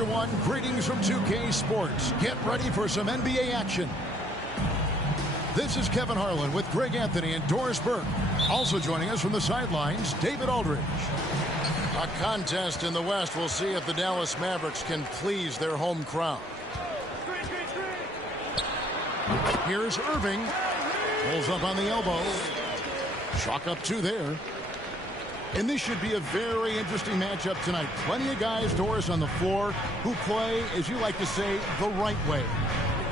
everyone. Greetings from 2K Sports. Get ready for some NBA action. This is Kevin Harlan with Greg Anthony and Doris Burke. Also joining us from the sidelines, David Aldridge. A contest in the West. We'll see if the Dallas Mavericks can please their home crowd. Here's Irving. Pulls up on the elbow. Chalk up 2 there. And this should be a very interesting matchup tonight. Plenty of guys, Doris, on the floor who play, as you like to say, the right way.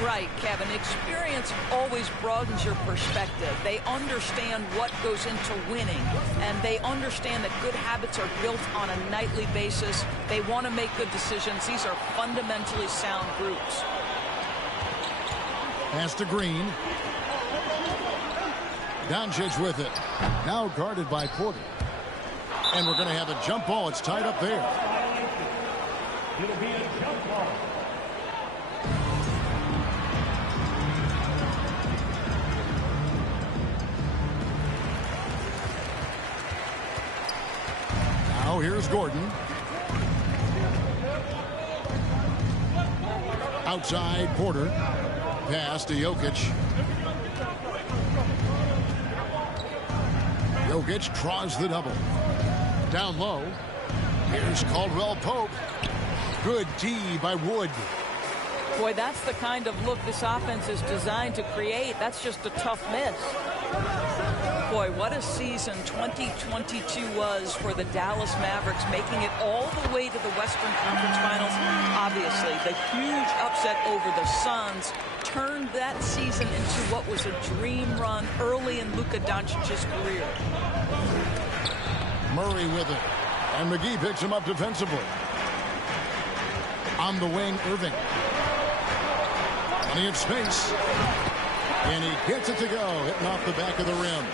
Right, Kevin. Experience always broadens your perspective. They understand what goes into winning, and they understand that good habits are built on a nightly basis. They want to make good decisions. These are fundamentally sound groups. Pass to Green. Doncic with it. Now guarded by Porter. And we're going to have a jump ball. It's tied up there. It'll be a jump ball. Now here's Gordon. Outside Porter. Pass to Jokic. Jokic draws the double. Down low. Here's Caldwell Pope. Good D by Wood. Boy, that's the kind of look this offense is designed to create. That's just a tough miss. Boy, what a season 2022 was for the Dallas Mavericks, making it all the way to the Western Conference Finals. Obviously, the huge upset over the Suns turned that season into what was a dream run early in Luka Doncic's career. Murray with it. And McGee picks him up defensively. On the wing, Irving. Plenty of space. And he gets it to go, hitting off the back of the rim.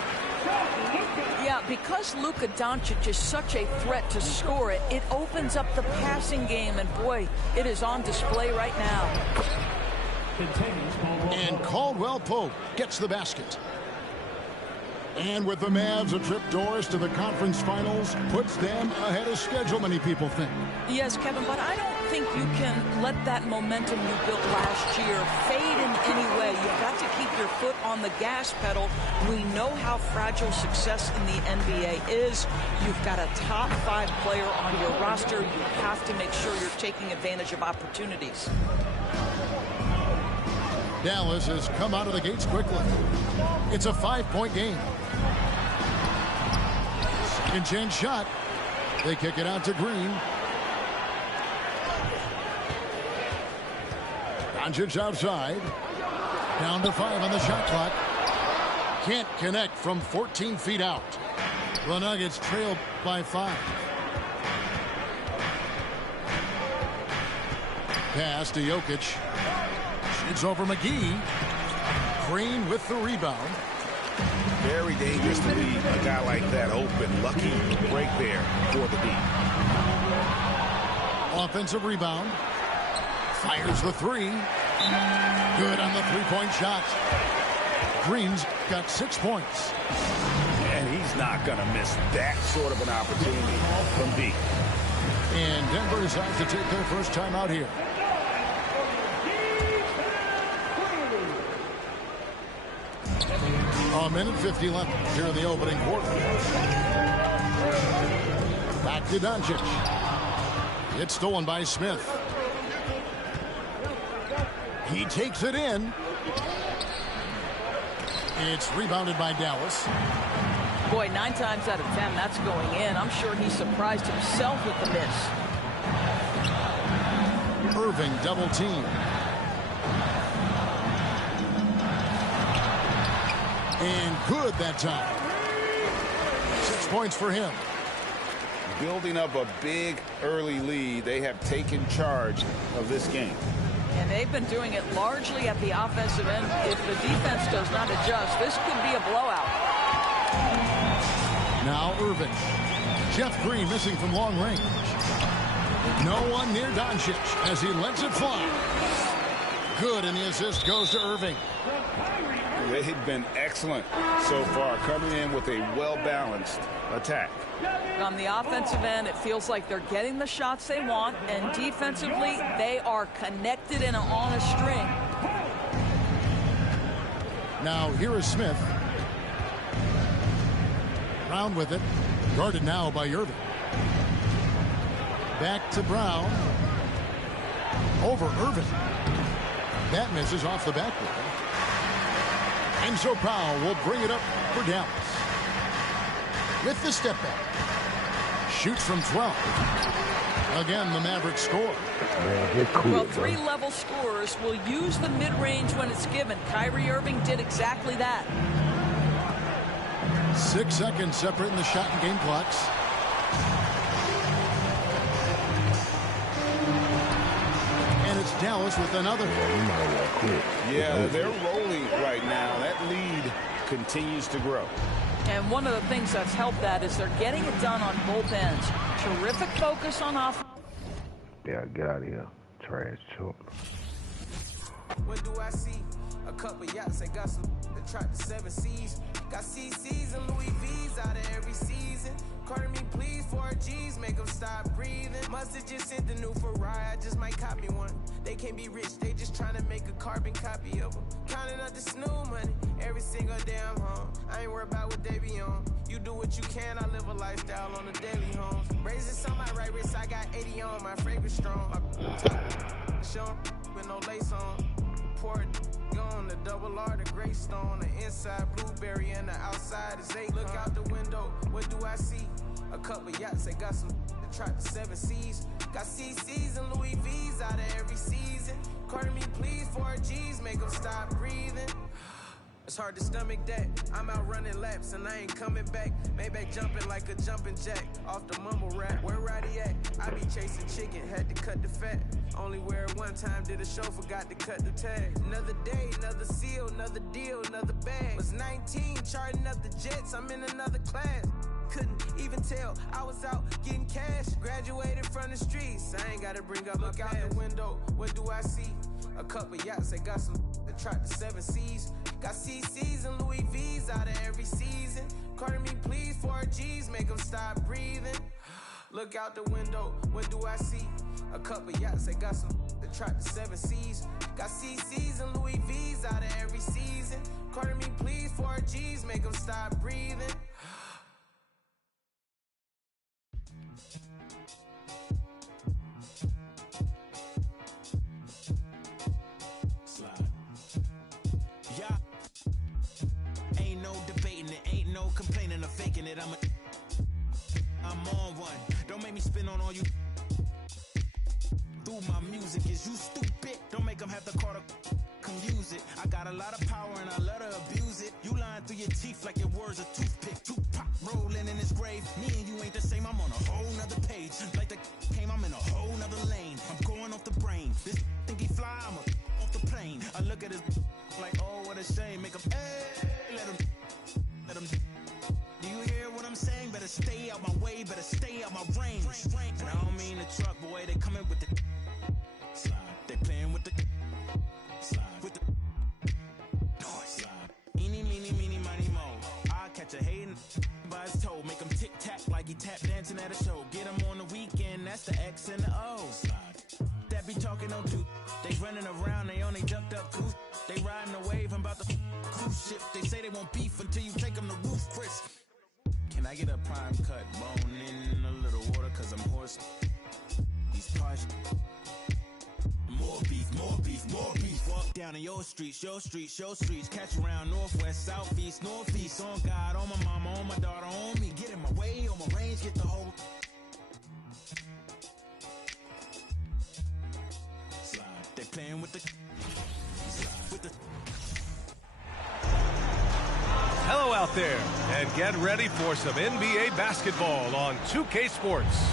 Yeah, because Luka Doncic is such a threat to score it, it opens up the passing game, and boy, it is on display right now. And Caldwell Pope gets the basket. And with the Mavs, a trip, Doris, to the conference finals puts them ahead of schedule, many people think. Yes, Kevin, but I don't think you can let that momentum you built last year fade in any way. You've got to keep your foot on the gas pedal. We know how fragile success in the NBA is. You've got a top 5 player on your roster. You have to make sure you're taking advantage of opportunities. Dallas has come out of the gates quickly. It's a 5-point game. Second chance shot. They kick it out to Green. Doncic outside. Down to 5 on the shot clock. Can't connect from 14 feet out. The Nuggets trailed by 5. Pass to Jokic. It's over McGee. Green with the rebound. Very dangerous to leave a guy like that open. Lucky break there for the D. Offensive rebound. Fires the 3. Good on the 3-point shot. Green's got 6 points. And he's not going to miss that sort of an opportunity from D. And Denver decides to take their first time out here. A minute 50 left here in the opening quarter. Back to Doncic. It's stolen by Smith. He takes it in. It's rebounded by Dallas. Boy, 9 times out of 10, that's going in. I'm sure he surprised himself with the miss. Irving double team. And good that time. 6 points for him. Building up a big early lead. They have taken charge of this game. And they've been doing it largely at the offensive end. If the defense does not adjust, this could be a blowout. Now Irving. Jeff Green missing from long range. No one near Doncic as he lets it fly. Good, and the assist goes to Irving. They've been excellent so far, coming in with a well-balanced attack. On the offensive end, it feels like they're getting the shots they want, and defensively, they are connected and on a string. Now, here is Smith. Brown with it. Guarded now by Irving. Back to Brown. Over Irving. That misses off the backboard. And so Powell will bring it up for Dallas. With the step back. Shoots from 12. Again, the Mavericks score. Well, three-level scorers will use the mid-range when it's given. Kyrie Irving did exactly that. 6 seconds separating the shot and game clocks. And it's Dallas with another. Yeah, they're rolling right now. That lead continues to grow. And one of the things that's helped that is they're getting it done on both ends. Terrific focus on offense. Yeah, get out of here. Trash talk. What do I see? A couple yachts, I got some that tried the 7 C's. Got CC's and Louis V's out of every season. Carter me please, 4 G's, make them stop breathing. Must've just sent the new Ferrari, I just might cop me one. They can't be rich, they just trying to make a carbon copy of them. Counting up the snoo money, every single day I'm home. I ain't worried about what they be on. You do what you can, I live a lifestyle on the daily homes. Braces on my right wrist, I got 80 on, my fragrance strong. My top, show with no lace on. Port on the double R, the gray stone, the inside blueberry and the outside is 8. Look out the window, what do I see? A couple yachts, they got some that tried the 7 C's. Got CC's and Louis V's out of every season. Carter me please, 4 G's, make them stop breathing. It's hard to stomach that. I'm out running laps and I ain't coming back. Maybach jumping like a jumping jack off the mumble rap. Where Roddy at? I be chasing chicken, had to cut the fat. Only wear it one time, did a show, forgot to cut the tag. Another day, another seal, another deal, another bag. Was 19, charting up the jets, I'm in another class. Couldn't even tell I was out getting cash. Graduated from the streets, I ain't gotta bring up. Look out the window, what do I see? A couple yachts, they got some that tried the 7 C's. Got CC's and Louis V's out of every season. Carter me please, 4 G's, make them stop breathing. Look out the window, what do I see? A couple yachts, they got some that tried the 7 C's. Got CC's and Louis V's out of every season. Carter me please, 4 G's, make them stop breathing. Complaining or faking it, I'm on one. Don't make me spin on all you. Through my music, is you stupid? Don't make them have to call to come use it. I got a lot of power and I let her abuse it. You lying through your teeth like your words a toothpick. Tupac rolling in his grave. Me and you ain't the same. I'm on a whole nother page. Like the came, I'm in a whole nother lane. I'm going off the brain. This think he fly, I'm off the plane. I look at his like, oh, what a shame. Make him, let him. Do you hear what I'm saying? Better stay out my way, better stay out my range. And I don't mean the truck, boy, they coming with the slide. They playing with the slide. With the noise. Eeny, meeny, meeny, miny, mo. I'll catch a hating by his toe. Make him tic-tac like he tap dancing at a show. Get him on the weekend, that's the X and the O. That be talking no do. They running around, they only ducked up goose. They riding the wave, I'm about to cruise ship. They say they won't beef until you take them to roof, Chris. Can I get a prime cut, bone in a little water, cause I'm hoarse. These parts. More beef, more beef, more beef. Walk down in your streets, your streets, your streets. Catch around northwest, southeast, northeast. On God, on my mama, on my daughter, on me. Get in my way, on my range, get the whole slide. They playing with the Hello out there, and get ready for some NBA basketball on 2K Sports.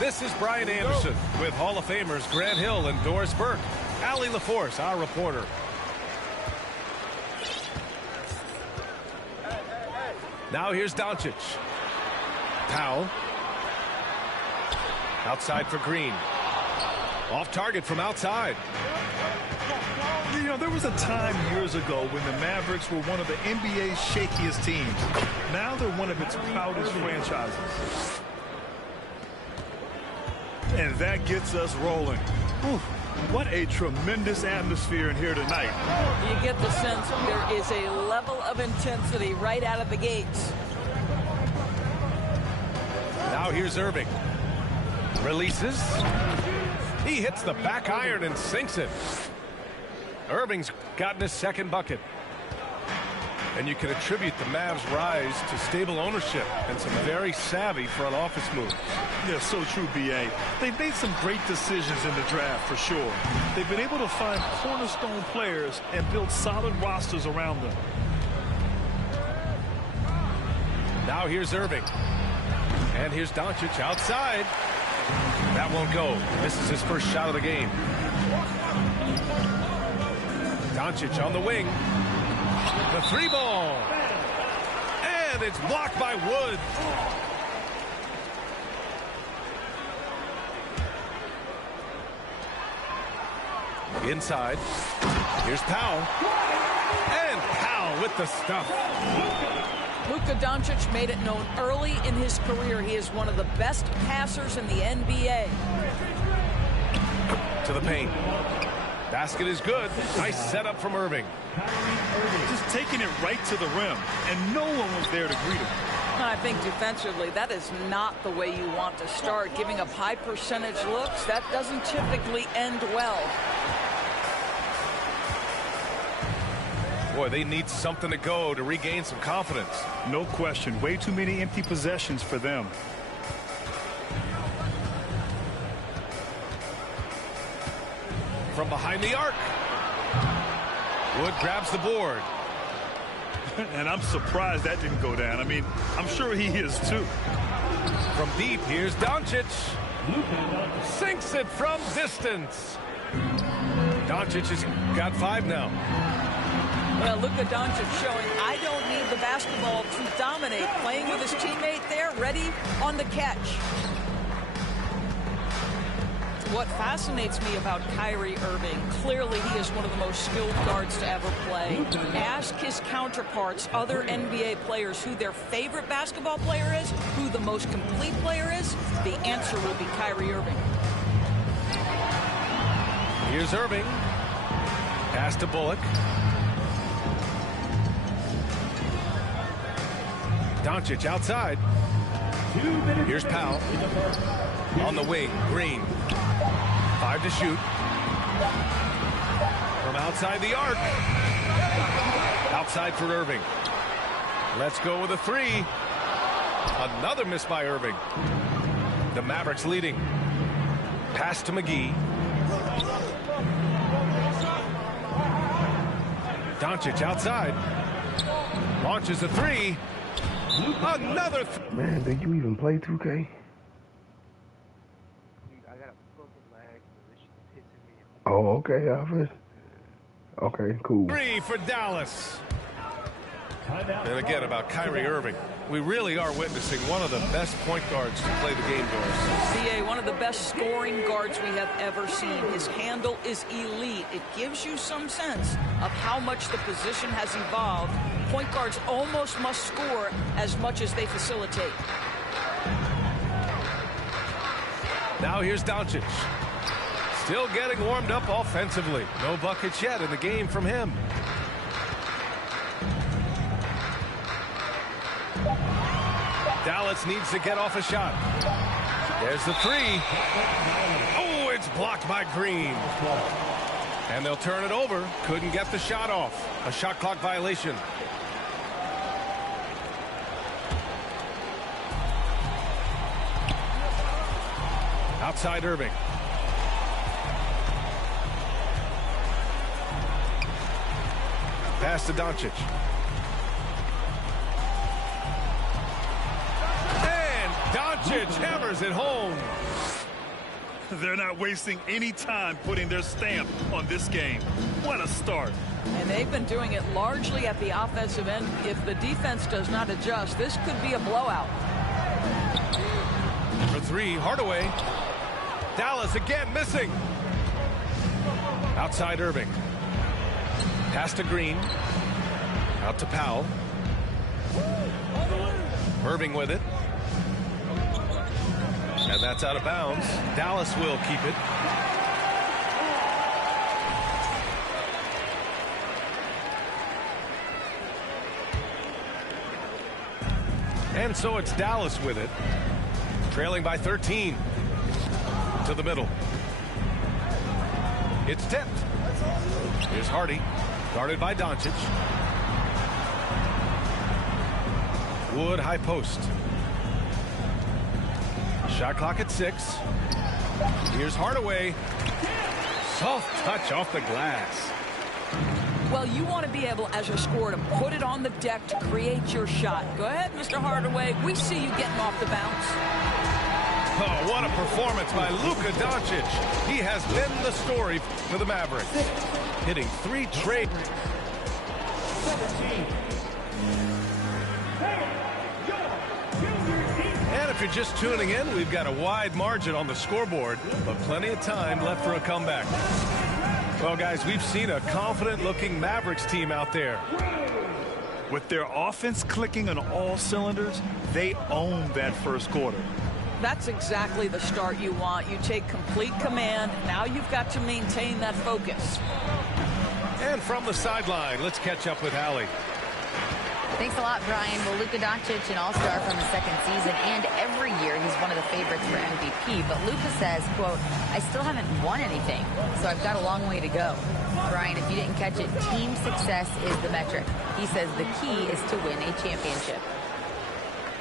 This is Brian Anderson with Hall of Famers Grant Hill and Doris Burke. Allie LaForce, our reporter. Now here's Doncic. Powell. Outside for Green. Off target from outside. know, there was a time years ago when the Mavericks were one of the NBA's shakiest teams. Now they're one of its proudest franchises. And that gets us rolling. Whew, what a tremendous atmosphere in here tonight. You get the sense there is a level of intensity right out of the gates. Now here's Irving. Releases. He hits the back iron and sinks it. Irving's gotten his second bucket. And you can attribute the Mavs' rise to stable ownership and some very savvy front office moves. Yeah, so true, B.A. They've made some great decisions in the draft, for sure. They've been able to find cornerstone players and build solid rosters around them. Now here's Irving. And here's Doncic outside. That won't go. This is his first shot of the game. Doncic on the wing. The three ball. And it's blocked by Wood. Inside. Here's Powell. And Powell with the stuff. Luka Doncic made it known early in his career he is one of the best passers in the NBA. To the paint. Basket is good. Nice setup from Irving. Just taking it right to the rim, and no one was there to greet him. I think defensively, that is not the way you want to start. Giving up high percentage looks, that doesn't typically end well. Boy, they need something to go to regain some confidence. No question. Way too many empty possessions for them. From behind the arc. Wood grabs the board. And I'm surprised that didn't go down. I mean, I'm sure he is too. From deep, here's Doncic. Sinks it from distance. Doncic has got 5 now. Well, Luka Doncic showing I don't need the basketball to dominate. Playing with his teammate there, ready on the catch. What fascinates me about Kyrie Irving, clearly he is one of the most skilled guards to ever play. Ask his counterparts, other NBA players, who their favorite basketball player is, who the most complete player is, the answer will be Kyrie Irving. Here's Irving. Pass to Bullock. Doncic outside. Here's Powell. On the wing, Green. 5 to shoot. From outside the arc. Outside for Irving. Let's go with a 3. Another miss by Irving. The Mavericks leading. Pass to McGee. Doncic outside. Launches a 3. Another. Man, did you even play 2K? Oh, okay, Alfred. Okay, cool. 3 for Dallas. And again, about Kyrie Irving, we really are witnessing one of the best point guards to play the game, Doris. CA, one of the best scoring guards we have ever seen. His handle is elite. It gives you some sense of how much the position has evolved. Point guards almost must score as much as they facilitate. Now here's Doncic. Still getting warmed up offensively. No buckets yet in the game from him. Dallas needs to get off a shot. There's the 3. Oh, it's blocked by Green. And they'll turn it over. Couldn't get the shot off. A shot clock violation. Outside Irving. Pass to Doncic. And Doncic hammers it home. They're not wasting any time putting their stamp on this game. What a start. And they've been doing it largely at the offensive end. If the defense does not adjust, this could be a blowout. For 3, Hardaway. Dallas again missing. Outside Irving. Pass to Green. Out to Powell. Irving with it. And that's out of bounds. Dallas will keep it. And so it's Dallas with it. Trailing by 13. To the middle. It's tipped. Here's Hardy. Guarded by Doncic. Wood high post. Shot clock at 6. Here's Hardaway. Soft touch off the glass. Well, you want to be able, as a scorer, to put it on the deck to create your shot. Go ahead, Mr. Hardaway. We see you getting off the bounce. Oh, what a performance by Luka Doncic. He has been the story for the Mavericks. Hitting 3 straight. And if you're just tuning in, we've got a wide margin on the scoreboard, but plenty of time left for a comeback. Well, guys, we've seen a confident-looking Mavericks team out there. With their offense clicking on all cylinders, they own that first quarter. That's exactly the start you want. You take complete command. Now you've got to maintain that focus. And from the sideline, let's catch up with Allie. Thanks a lot, Brian. Well, Luka Doncic, an all-star from his second season, and every year he's one of the favorites for MVP. But Luka says, quote, I still haven't won anything, so I've got a long way to go. Brian, if you didn't catch it, team success is the metric. He says the key is to win a championship.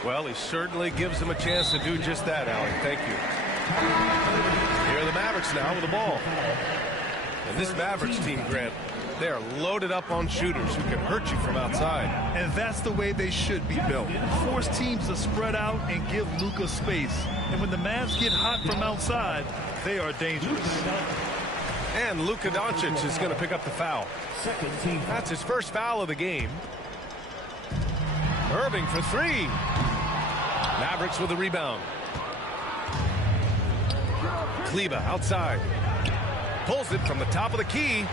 Well, he certainly gives them a chance to do just that, Allie. Thank you. Here are the Mavericks now with the ball. And this Mavericks team, Grant, they are loaded up on shooters who can hurt you from outside. And that's the way they should be built. Force teams to spread out and give Luka space. And when the Mavs get hot from outside, they are dangerous. And Luka Doncic is going to pick up the foul. That's his first foul of the game. Irving for 3. Mavericks with a rebound. Kleber outside. Pulls it from the top of the key.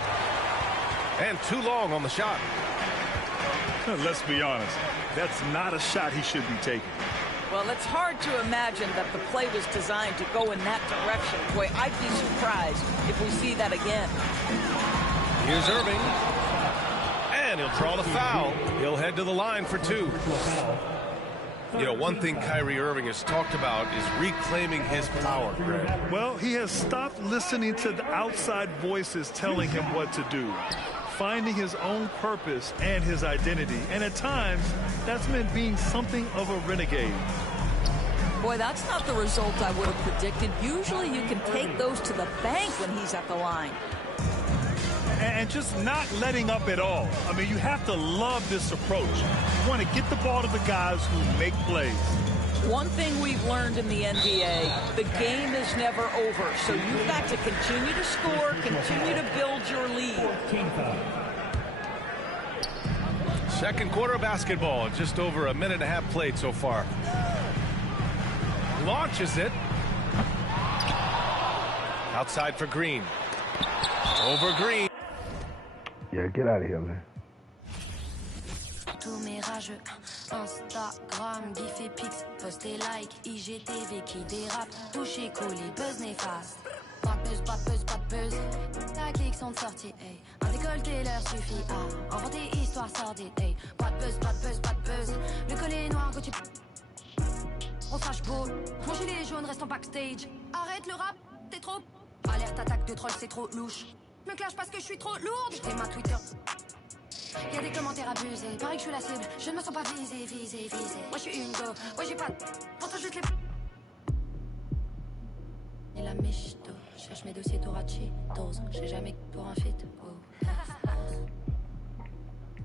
And too long on the shot. Let's be honest. That's not a shot he should be taking. Well, it's hard to imagine that the play was designed to go in that direction. Boy, I'd be surprised if we see that again. Here's Irving. And he'll draw the foul. He'll head to the line for 2. You know, one thing Kyrie Irving has talked about is reclaiming his power, Greg. Well, he has stopped listening to the outside voices telling him what to do. Finding his own purpose and his identity. And at times, that's meant being something of a renegade. Boy, that's not the result I would have predicted. Usually you can take those to the bank when he's at the line. And just not letting up at all. I mean, you have to love this approach. You want to get the ball to the guys who make plays. One thing we've learned in the NBA, the game is never over. So you've got to continue to score, continue to build your lead. Second quarter of basketball. Just over a minute and a half played so far. Launches it. Outside for Green. Over Green. Yeah, get out of here, man. Tous mes rageux, Instagram, gif et pix, post et like, IGTV qui dérape, touché, colis, buzz néfaste. Pas de buzz, pas de buzz, pas de buzz. Ta clique sont de sortie, hey. Un décolleté leur suffit à inventer histoire sordide, hey. Pas de buzz, pas de buzz, pas de buzz. Le collet noir, Gauthier. Au flashball, mon gilet jaune reste en backstage. Arrête le rap, t'es trop. Alerte attaque de troll, c'est trop louche. Me clash parce que je suis trop lourde. J'étais ma Twitter. Y'a des commentaires abusés. Pareil que je suis la cible. Je ne me sens pas visée. Moi je suis une go. Ouais j'ai pas de. Pourtant juste les. Et la michto. Cherche mes dossiers Torachi. Dose. J'ai jamais pour un fit. Oh.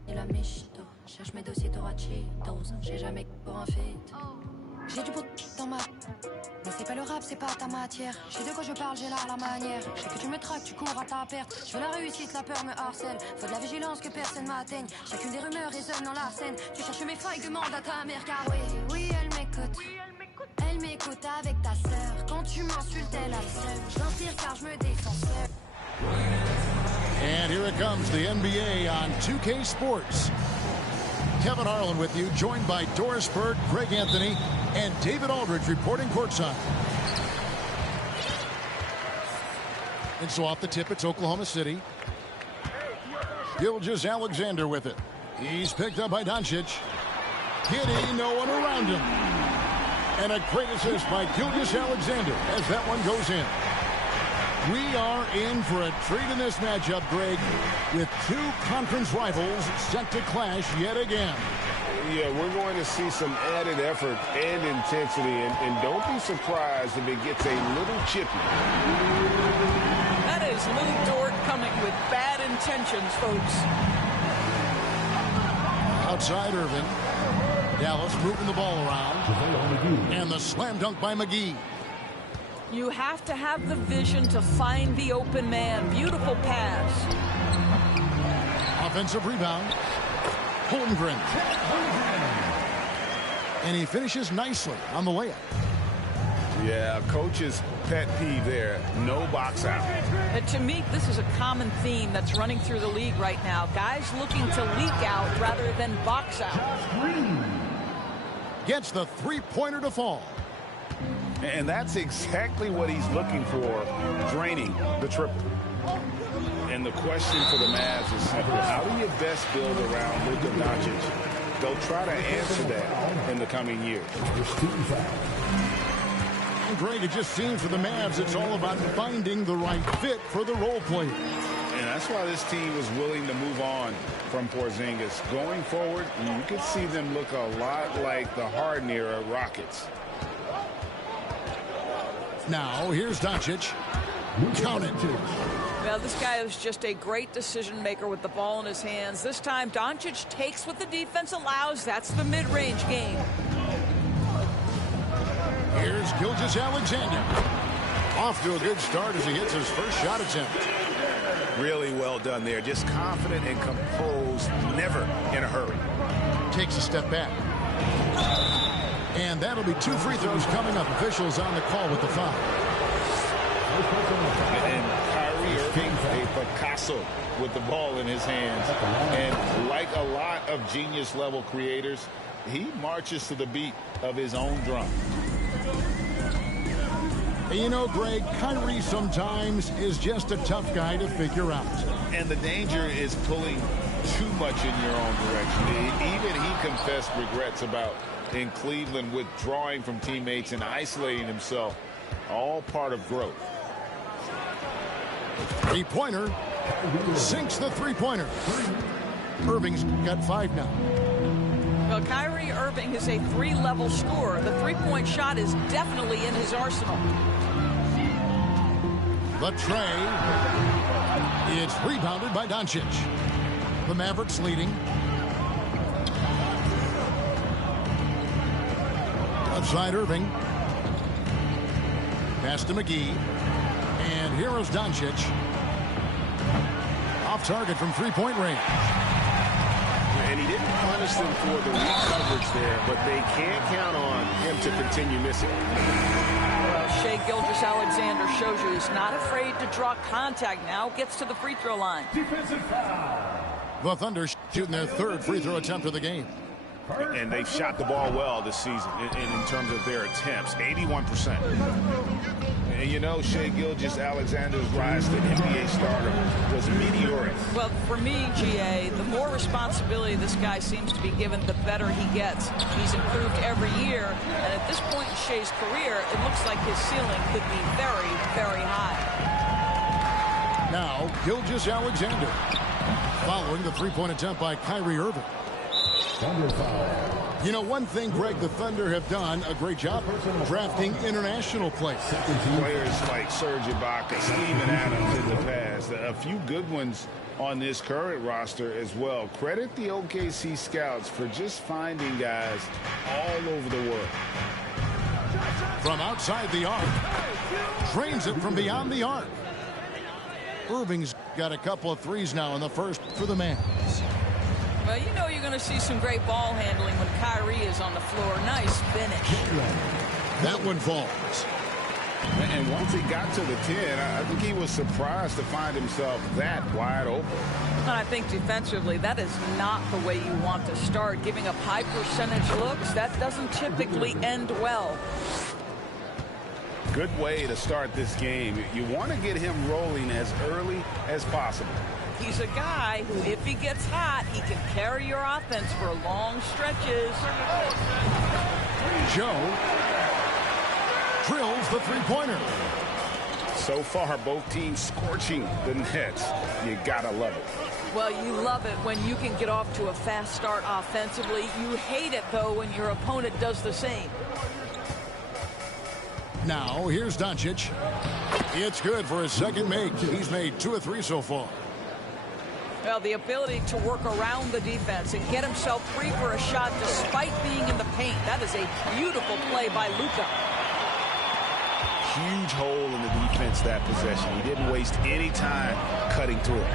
Et la michto. Cherche mes dossiers Torachi. Dose. J'ai jamais pour un fit. J'ai du pot dans ma. Mais c'est pas le rap, c'est pas ta matière. Je sais de quoi je parle, j'ai l'art, la manière. Je sais que tu me traques, tu cours à ta perte. Je veux la réussite, la peur me harcèle. Faut de la vigilance que personne m'atteigne. Chacune des rumeurs résonne dans la scène. Tu cherches mes failles, demande à ta mère. Car oui, elle m'écoute. Elle m'écoute avec ta sœur. Quand tu m'insultes, elle a le seum. Je l'inspire car je me défends seul. And here it comes, the NBA on 2K Sports. Kevin Harlan with you, joined by Doris Burke, Greg Anthony, and David Aldridge reporting courtside. And so off the tip, it's Oklahoma City. Gilgeous-Alexander with it. He's picked up by Doncic. Giddy, no one around him. And a great assist by Gilgeous-Alexander as that one goes in. We are in for a treat in this matchup, Greg, with two conference rivals set to clash yet again. Yeah, we're going to see some added effort and intensity, and don't be surprised if it gets a little chippy. That is Lou Dort coming with bad intentions, folks. Outside Irvin. Dallas moving the ball around. And the slam dunk by McGee. You have to have the vision to find the open man. Beautiful pass. Offensive rebound. Holmgren. And he finishes nicely on the layup. Yeah, coach's pet peeve there. No box out. And to me, this is a common theme that's running through the league right now. Guys looking to leak out rather than box out. Gets the three-pointer to fall. And that's exactly what he's looking for, draining the triple. And the question for the Mavs is simple. How do you best build around Luka Doncic? They'll try to answer that in the coming years. Greg, it just seems for the Mavs it's all about finding the right fit for the role player. And that's why this team was willing to move on from Porzingis. Going forward, you could see them look a lot like the Harden era Rockets. Now, here's Doncic. Count it. Well, this guy is just a great decision maker with the ball in his hands. This time, Doncic takes what the defense allows. That's the mid-range game. Here's Gilgeous-Alexander. Off to a good start as he hits his first shot attempt. Really well done there. Just confident and composed, never in a hurry. Takes a step back. And that'll be two free throws coming up. Officials on the call with the foul. And Kyrie Irving, a Picasso with the ball in his hands. And like a lot of genius-level creators, he marches to the beat of his own drum. You know, Greg, Kyrie sometimes is just a tough guy to figure out. And the danger is pulling too much in your own direction. Even he confessed regrets about in Cleveland withdrawing from teammates and isolating himself. All part of growth. Three-pointer. Sinks the three-pointer. Irving's got 5 now. Well, Kyrie Irving is a 3-level scorer. The three-point shot is definitely in his arsenal. The tray. It's rebounded by Doncic. The Mavericks leading. Outside Irving. Pass to McGee. And here is Doncic. Off target from three-point range. And he didn't punish them for the weak coverage there, but they can't count on him to continue missing. Well, Shai Gilgeous-Alexander shows you he's not afraid to draw contact now. Gets to the free throw line. Defensive foul. The Thunder shooting their third free throw attempt of the game. And they've shot the ball well this season in terms of their attempts, 81%. And you know, Shai Gilgeous-Alexander's rise to NBA stardom was meteoric. Well, for me, GA, the more responsibility this guy seems to be given, the better he gets. He's improved every year, and at this point in Shai's career, it looks like his ceiling could be very, very high. Now, Gilgeous-Alexander following the three-point attempt by Kyrie Irving. You know, one thing, Greg, the Thunder have done a great job drafting international players. Players like Serge Ibaka, Steven Adams in the past. A few good ones on this current roster as well. Credit the OKC scouts for just finding guys all over the world. From outside the arc. Drains it from beyond the arc. Irving's got a couple of threes now in the first for the Mavs. Well, you know you're going to see some great ball handling when Kyrie is on the floor. Nice finish. That one falls. And once he got to the 10, I think he was surprised to find himself that wide open. And I think defensively, that is not the way you want to start. Giving up high percentage looks, that doesn't typically end well. Good way to start this game. You want to get him rolling as early as possible. He's a guy who, if he gets hot, he can carry your offense for long stretches. Joe drills the three-pointer. So far, both teams scorching the nets. You gotta love it. Well, you love it when you can get off to a fast start offensively. You hate it, though, when your opponent does the same. Now, here's Doncic. It's good for his second make. He's made 2 of 3 so far. Well, the ability to work around the defense and get himself free for a shot despite being in the paint. That is a beautiful play by Luka. Huge hole in the defense that possession. He didn't waste any time cutting through it.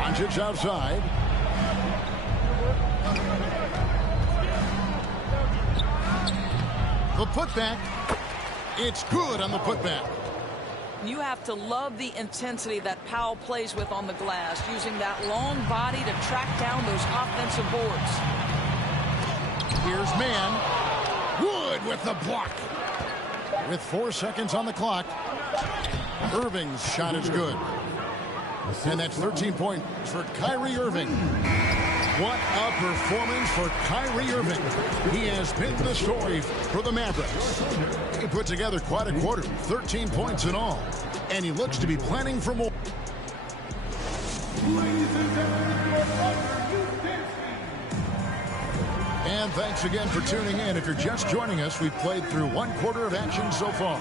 Doncic outside. The putback. It's good on the putback. You have to love the intensity that Powell plays with on the glass, using that long body to track down those offensive boards. Here's man. Wood with the block. With 4 seconds on the clock, Irving's shot is good. And that's 13 points for Kyrie Irving. What a performance for Kyrie Irving. He has been the story for the Mavericks. He put together quite a quarter, 13 points in all. And he looks to be planning for more. And thanks again for tuning in. If you're just joining us, we've played through 1 quarter of action so far.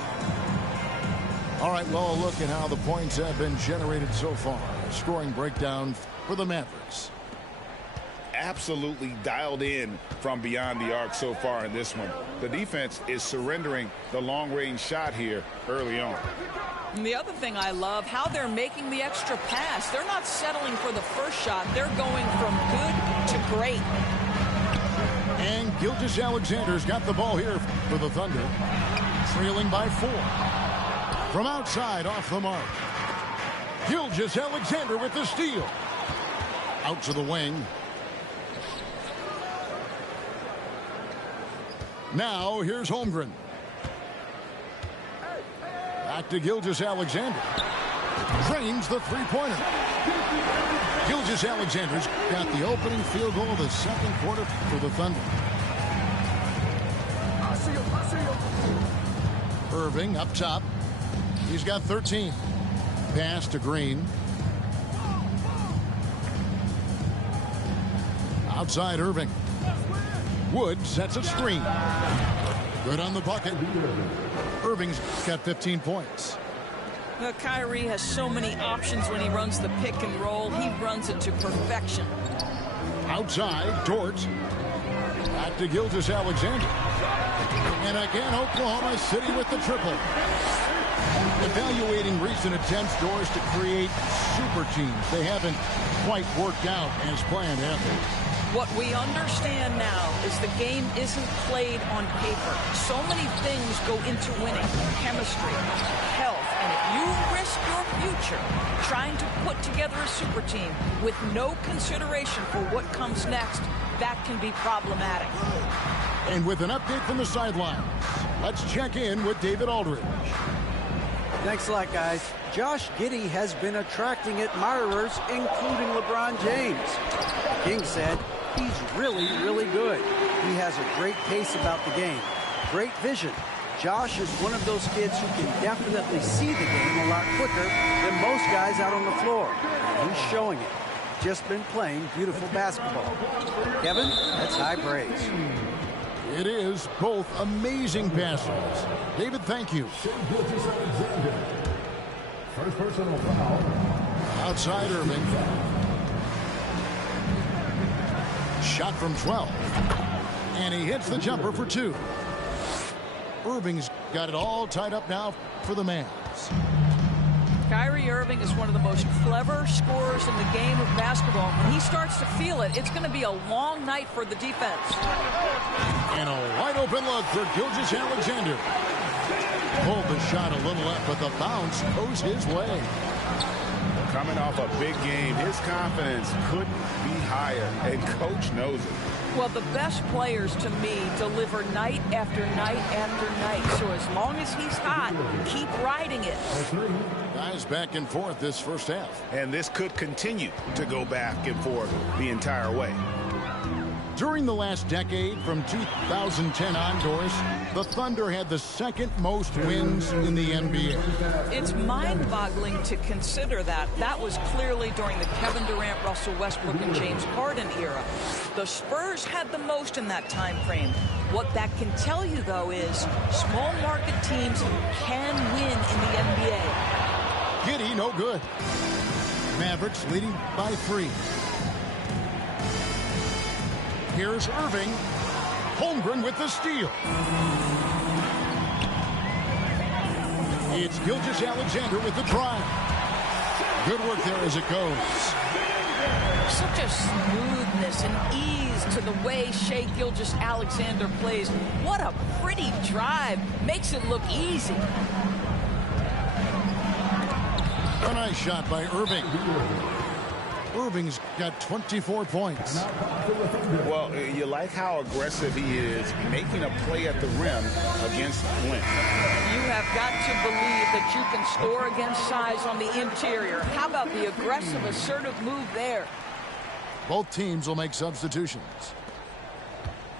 All right, well, look at how the points have been generated so far. Scoring breakdown for the Mavericks. Absolutely dialed in from beyond the arc so far in this one. The defense is surrendering the long-range shot here early on. And the other thing I love, how they're making the extra pass. They're not settling for the first shot. They're going from good to great. And Gilgeous-Alexander's got the ball here for the Thunder. Trailing by 4. From outside off the mark. Gilgeous-Alexander with the steal. Out to the wing. Now here's Holmgren. Back to Gilgeous-Alexander. Drains the three-pointer. Gilgeous-Alexander's got the opening field goal of the second quarter for the Thunder. Irving up top. He's got 13. Pass to Green. Outside Irving. Wood sets a screen. Good on the bucket. Irving's got 15 points. Well, Kyrie has so many options when he runs the pick and roll. He runs it to perfection. Outside, Dort. Back to Gilgeous-Alexander. And again, Oklahoma City with the triple. Evaluating recent attempts, Doors, to create super teams. They haven't quite worked out as planned, have they? What we understand now is the game isn't played on paper. So many things go into winning. Chemistry, health, and if you risk your future trying to put together a super team with no consideration for what comes next, that can be problematic. And with an update from the sidelines, let's check in with David Aldridge. Thanks a lot, guys. Josh Giddey has been attracting admirers, including LeBron James. The King said he's really, really good. He has a great pace about the game, great vision. Josh is one of those kids who can definitely see the game a lot quicker than most guys out on the floor. And he's showing it. Just been playing beautiful basketball. Kevin, that's high praise. It is both amazing passes. David, thank you. First personal foul. Outside Irving. Shot from 12. And he hits the jumper for 2. Irving's got it all tied up now for the Mavs. Kyrie Irving is one of the most clever scorers in the game of basketball. When he starts to feel it, it's going to be a long night for the defense. And a wide open look for Gilgeous-Alexander. Pulled the shot a little left, but the bounce goes his way. Coming off a big game, his confidence couldn't be higher, and coach knows it. Well, the best players to me deliver night after night after night. So as long as he's hot, keep riding it. Guys back and forth this first half. And this could continue to go back and forth the entire way. During the last decade, from 2010 on, Doris, the Thunder had the second most wins in the NBA. It's mind-boggling to consider that. That was clearly during the Kevin Durant, Russell Westbrook, and James Harden era. The Spurs had the most in that time frame. What that can tell you, though, is small market teams can win in the NBA. Giddey, no good. Mavericks leading by 3. Here's Irving. Holmgren with the steal. It's Gilgeous-Alexander with the drive. Good work there as it goes. Such a smoothness and ease to the way Shai Gilgeous-Alexander plays. What a pretty drive. Makes it look easy. A nice shot by Irving. Irving's got 24 points. Well, you like how aggressive he is making a play at the rim against length. You have got to believe that you can score against size on the interior. How about the aggressive, assertive move there? Both teams will make substitutions.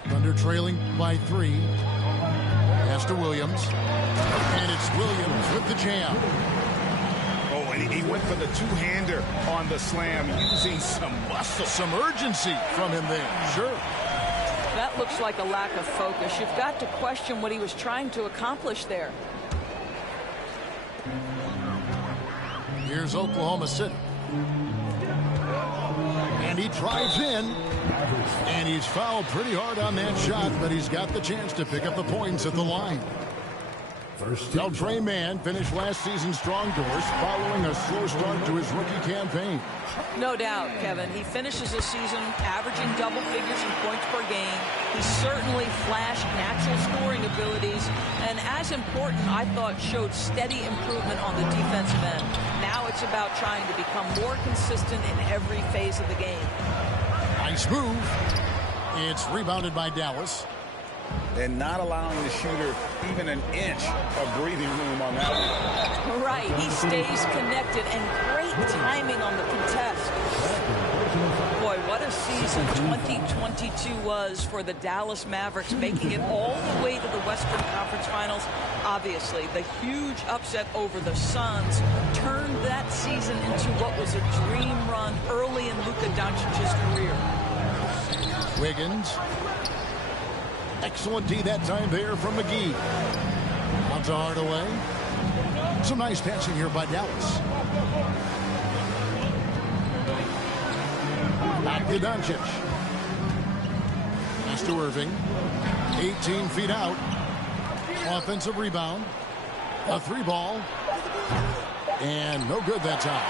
Thunder trailing by 3. Pass to Williams. And it's Williams with the jam. Oh, and he went for the two-hander on the slam, using some muscle. Some urgency from him there. Sure. That looks like a lack of focus. You've got to question what he was trying to accomplish there. Here's Oklahoma City. And he drives in. And he's fouled pretty hard on that shot, but he's got the chance to pick up the points at the line. Trey Mann finished last season strong, Doors, following a slow start to his rookie campaign. No doubt, Kevin. He finishes the season averaging double figures in points per game. He certainly flashed natural scoring abilities, and as important, I thought, showed steady improvement on the defensive end. Now it's about trying to become more consistent in every phase of the game. Nice move. It's rebounded by Dallas. And not allowing the shooter even an inch of breathing room on that one. Right, he stays connected, and great timing on the contest. Boy, what a season 2022 was for the Dallas Mavericks, making it all the way to the Western Conference Finals. Obviously, the huge upset over the Suns turned that season into what was a dream run early in Luka Doncic's career. Wiggins. Excellent D that time there from McGee. On to Hardaway. Some nice passing here by Dallas. Back to Doncic. Pass to Irving. 18 feet out. Offensive rebound. A 3-ball. And no good that time.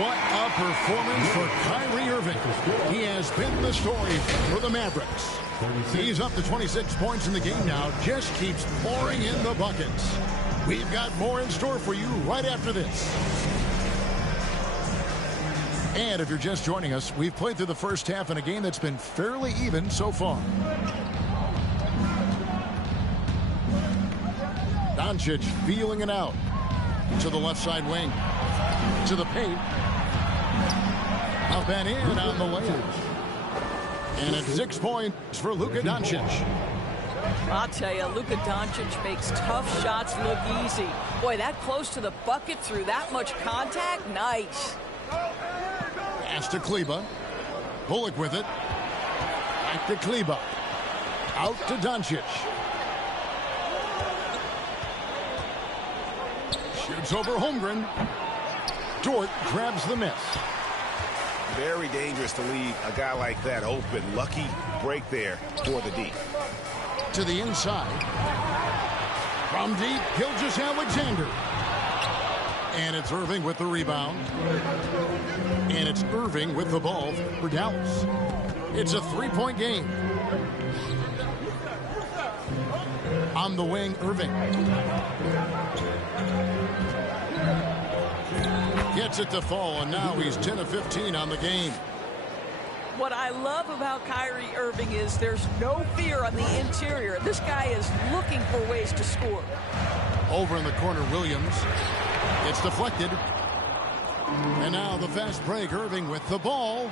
What a performance for Kyrie Irving. He has been the story for the Mavericks. He's up to 26 points in the game now. Just keeps pouring in the buckets. We've got more in store for you right after this. And if you're just joining us, we've played through the first half in a game that's been fairly even so far. Doncic feeling it out. To the left side wing. To the paint. Up and in on the layup. And it's 6 points for Luka Doncic. I'll tell you, Luka Doncic makes tough shots look easy. Boy, that close to the bucket through that much contact, nice. Pass to Kleba. Bullock with it. Back to Kleba. Out to Doncic. Shoots over Holmgren. Dort grabs the miss. Very dangerous to leave a guy like that open. Lucky break there for the D. To the inside. From deep, Gilgeous-Alexander. And it's Irving with the rebound. And it's Irving with the ball for Dallas. It's a 3-point game. On the wing, Irving. Gets it to fall, and now he's 10 of 15 on the game. What I love about Kyrie Irving is there's no fear on the interior. This guy is looking for ways to score. Over in the corner, Williams. It's deflected. And now the fast break, Irving with the ball.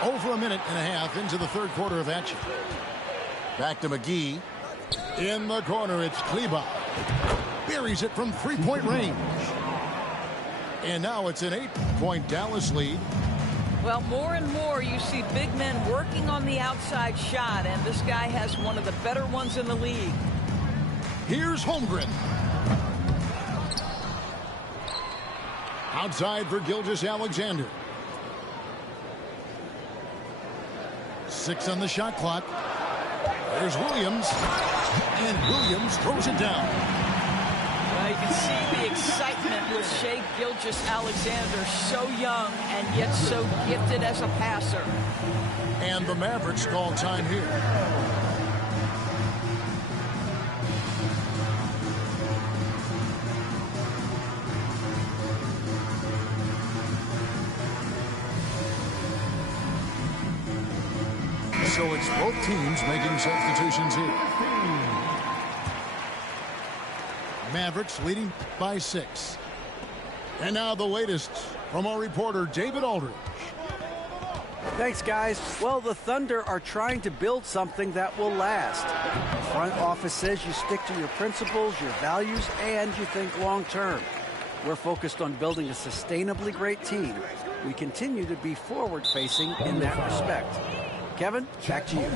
Over a minute and a half into the third quarter of action. Back to McGee. In the corner, it's Kleba. Buries it from three-point range. And now it's an 8-point Dallas lead. Well, more and more you see big men working on the outside shot, and this guy has one of the better ones in the league. Here's Holmgren. Outside for Gilgeous-Alexander. 6 on the shot clock. There's Williams. And Williams throws it down. Well, you can see the excitement with Shai Gilgeous-Alexander, so young and yet so gifted as a passer. And the Mavericks call time here. So it's both teams making substitutions here. Mavericks leading by 6. And now the latest from our reporter, David Aldridge. Thanks, guys. Well, the Thunder are trying to build something that will last. The front office says you stick to your principles, your values, and you think long term. We're focused on building a sustainably great team. We continue to be forward-facing in that respect. Kevin, back to you.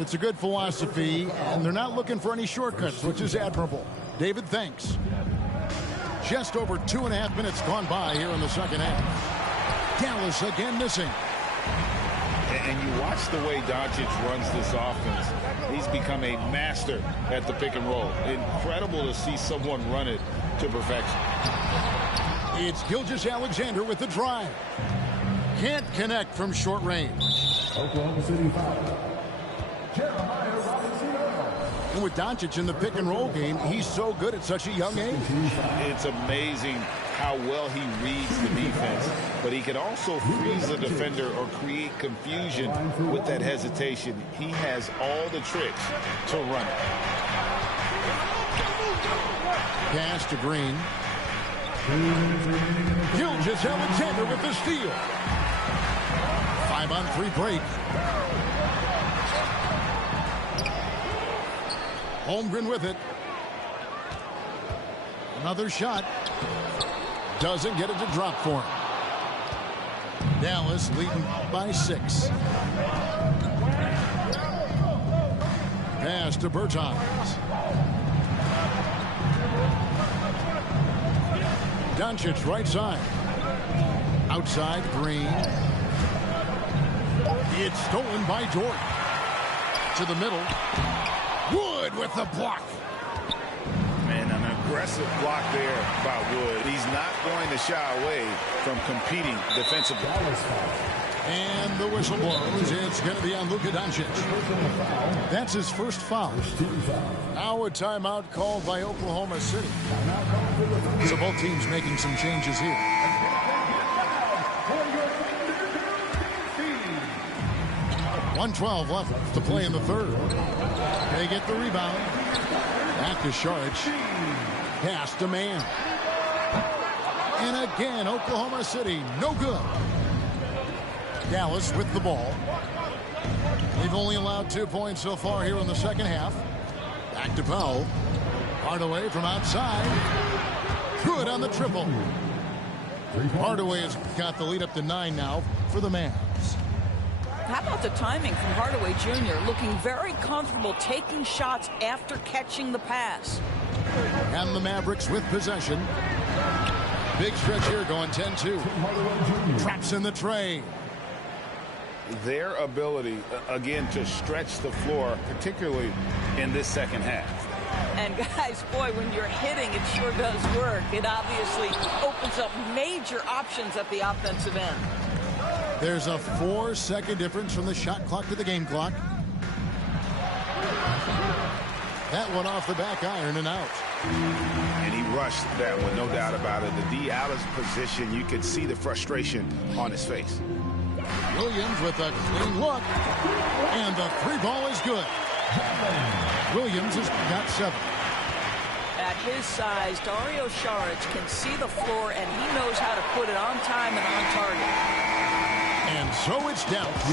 It's a good philosophy, and they're not looking for any shortcuts, which is admirable. David, thanks. Just over 2.5 minutes gone by here in the second half. Dallas again missing. And you watch the way Doncic runs this offense. He's become a master at the pick and roll. Incredible to see someone run it to perfection. It's Gilgeous-Alexander with the drive. Can't connect from short range. Oklahoma City foul. And with Doncic in the pick and roll game, he's so good at such a young age. It's amazing how well he reads the defense, but he can also freeze the defender or create confusion with that hesitation. He has all the tricks to run it. Pass to Green. Gilgeous-Alexander with the steal. 5-on-3 break. Holmgren with it. Another shot. Doesn't get it to drop for him. Dallas leading by 6. Pass to Bertans. Doncic right side. Outside, Green. It's stolen by Jordan. To the middle. Wood with the block. Man, an aggressive block there by Wood. He's not going to shy away from competing defensively. And the whistle blows. It's going to be on Luka Doncic. That's his first foul. Now a timeout called by Oklahoma City. So both teams making some changes here. .112 left to play in the third. They get the rebound. Back to Saric. Pass to Mann. And again, Oklahoma City, no good. Dallas with the ball. They've only allowed 2 points so far here in the second half. Back to Powell. Hardaway from outside. Good on the triple. Hardaway has got the lead up to 9 now for the Mavs. How about the timing from Hardaway Jr. looking very comfortable taking shots after catching the pass. And the Mavericks with possession. Big stretch here going 10-2. Traps in the tray. Their ability, again, to stretch the floor, particularly in this second half. And guys, boy, when you're hitting, it sure does work. It obviously opens up major options at the offensive end. There's a 4-second difference from the shot clock to the game clock. That one off the back iron and out. And he rushed that one, no doubt about it. The D out of position, you could see the frustration on his face. Williams with a clean look, and the 3-ball is good. Williams has got 7. At his size, Dario Saric can see the floor, and he knows how to put it on time and on target. And so it's Dallas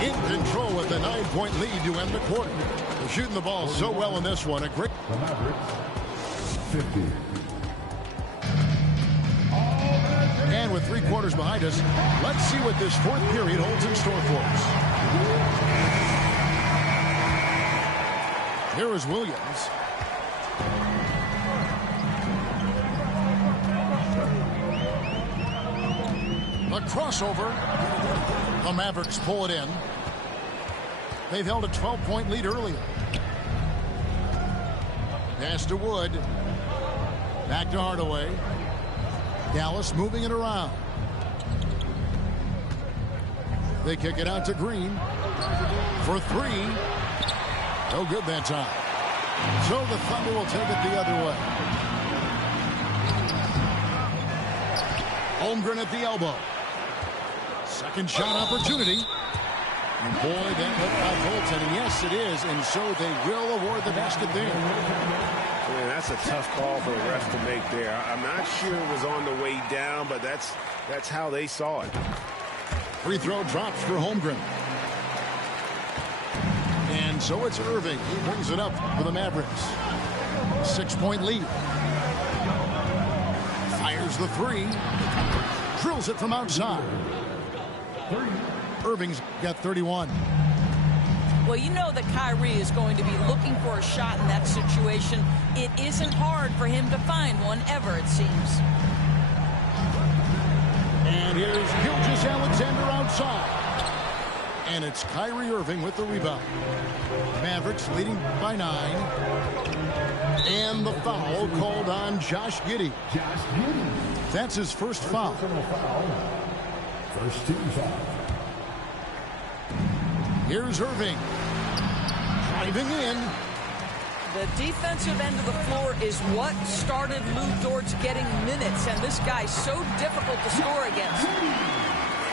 in control with a 9-point lead to end the quarter. They're shooting the ball so well in this one. A great. The Mavericks, 50. And with 3 quarters behind us, let's see what this 4th period holds in store for us. Here is Williams. A crossover. The Mavericks pull it in. They've held a 12-point lead earlier. Pass to Wood. Back to Hardaway. Dallas moving it around. They kick it out to Green for 3. No good that time. So the Thunder will take it the other way. Holmgren at the elbow. Second shot opportunity. And boy, that looked by goaltending. Yes, it is. And so they will award the basket there. Man, that's a tough call for the ref to make there. I'm not sure it was on the way down, but that's how they saw it. Free throw drops for Holmgren. And so it's Irving who brings it up for the Mavericks. 6-point lead. Fires the 3. Drills it from outside. Irving's got 31. Well, you know that Kyrie is going to be looking for a shot in that situation. It isn't hard for him to find one ever, it seems. And here's Gilgeous-Alexander outside. And it's Kyrie Irving with the rebound. Mavericks leading by 9. And the foul called on Josh Giddey. That's his first foul. First team foul. Here's Irving. Driving in. The defensive end of the floor is what started Lou Dort's getting minutes, and this guy's so difficult to score against.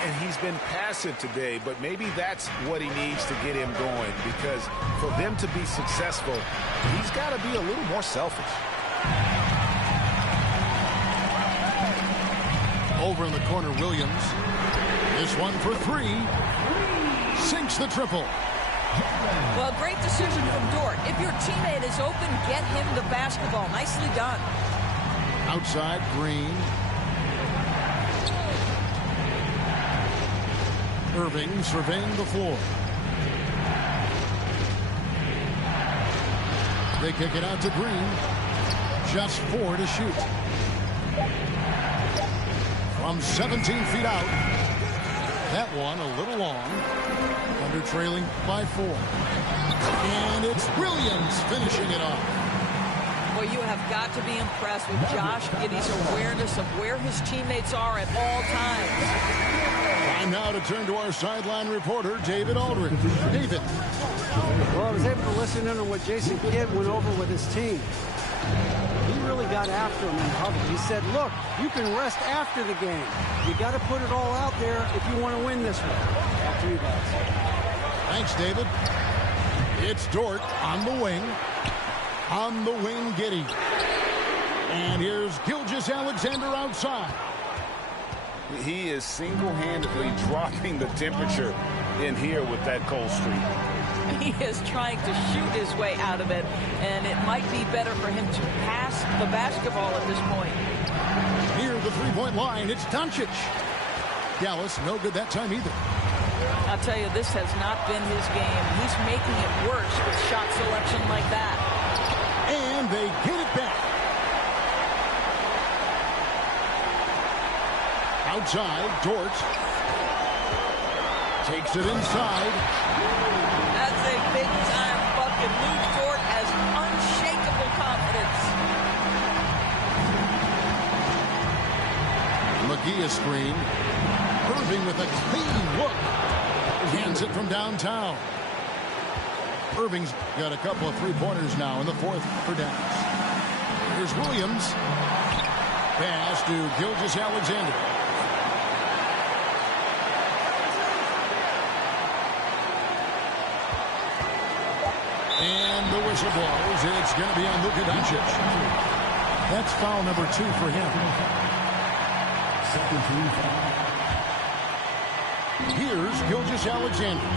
And he's been passive today, but maybe that's what he needs to get him going, because for them to be successful, he's got to be a little more selfish. Over in the corner, Williams. This one for 3. Sinks the triple. Well, great decision from Dort. If your teammate is open, get him the basketball. Nicely done. Outside, Green. Irving surveying the floor. They kick it out to Green. Just 4 to shoot. From 17 feet out. That one a little long. Under trailing by 4. And it's Williams finishing it off. Well, you have got to be impressed with Josh Giddey's awareness of where his teammates are at all times. Time now to turn to our sideline reporter, David Aldridge. David. Well, I was able to listen in on what Jason Kidd went over with his team. He really got after him in public. He said, look, you can rest after the game. You got to put it all out there if you want to win this one. After you guys. Thanks, David. It's Dort on the wing. On the wing, Giddey. And here's Gilgeous-Alexander outside. He is single-handedly dropping the temperature in here with that cold streak. He is trying to shoot his way out of it, and it might be better for him to pass the basketball at this point. Near the 3-point line, it's Doncic. Dallas, no good that time either. I'll tell you, this has not been his game. He's making it worse with shot selection like that. And they get it back. Outside, Dort takes it inside. That's a big-time bucket. Lou Dort has unshakable confidence. McGee a screen. Irving with a clean look. Hands it from downtown. Irving's got a couple of three-pointers now in the fourth for Dallas. Here's Williams. Pass to Gilgeous-Alexander. And the whistle blows. It's going to be on Luka Doncic. That's foul number 2 for him. Second team foul. Here's Gilgeous-Alexander.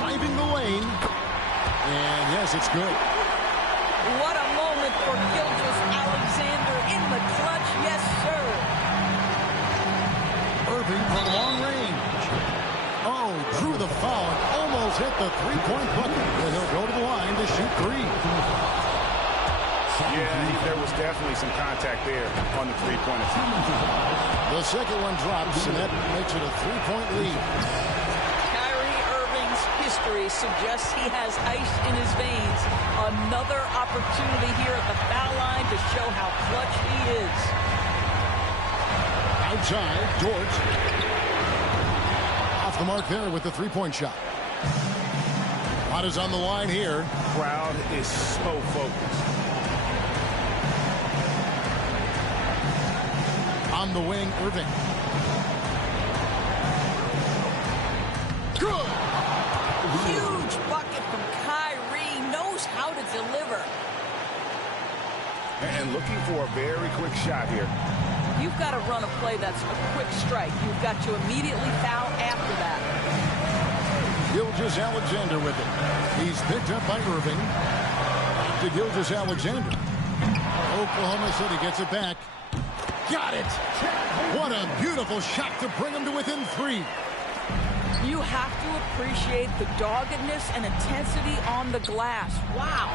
Driving the lane. And yes, it's good. What a moment for Gilgeous-Alexander in the clutch. Yes, sir. Irving from long range. Oh, drew the foul and almost hit the three-point bucket. And he'll go to the line to shoot 3. Yeah, there was definitely some contact there on the three-pointer. The second one drops, and that makes it a 3-point lead. Kyrie Irving's history suggests he has ice in his veins. Another opportunity here at the foul line to show how clutch he is. Outside, Dort. Off the mark there with the three-point shot. Pot is on the line here. Crowd is so focused. On the wing, Irving. Good. Huge bucket from Kyrie. Knows how to deliver. And looking for a very quick shot here. You've got to run a play that's a quick strike. You've got to immediately foul after that. Gilgeous-Alexander with it. He's picked up by Irving. To Gilgeous-Alexander. Oklahoma City gets it back. Got it. What a beautiful shot to bring him to within 3. You have to appreciate the doggedness and intensity on the glass. Wow.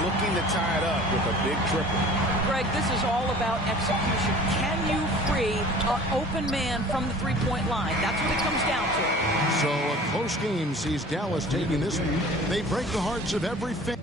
Looking to tie it up with a big triple. Greg, this is all about execution. Can you free an open man from the three-point line? That's what it comes down to. So a close game sees Dallas taking this one. They break the hearts of every fan.